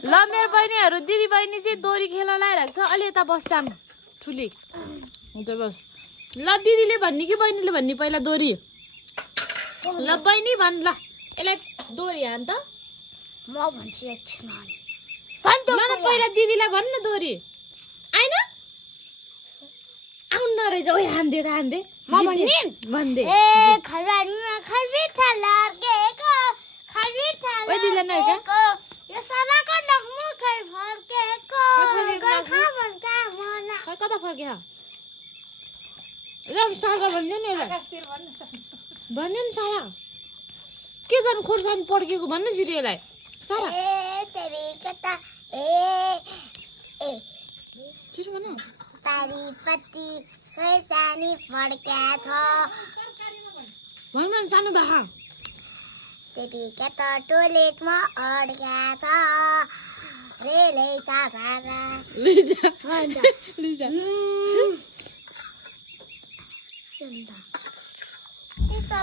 ल मेरो बहिनीहरू दिदी बहिनी चाहिँ दोरी खेल्न लागिरहेको छ अलि यता बस्छन् ठुली उतै बस ल दिदीले भन्ने कि बहिनीले भन्ने पहिला दोरी ल बहिनी भन् ल यसलाई दोरी हान त म भन्छु एकछिन ल न पहिला दिदीलाई भन् न दोरी आइन आउन रहेछ ओइ हान्दे त हान्दे म भन्ने ए खरबारमा खरबिठा लर्केको खरबिठा ओइ दिदीलाई नहेर्का यो सदाको नखमुखै फर्केको खै कता फर्के ल सारा भन्ने नि भन्ने नि सारा के जानु खोर्सानी पड्केको भन्नु छिटो यसलाई सारा छिटो भन पारिपट्टि खोर्सानी फर्क्या छ भन सानो बाखा सेपिका त टोइलेटमा अड्क्या छ रेलै सारा लिजा लिजा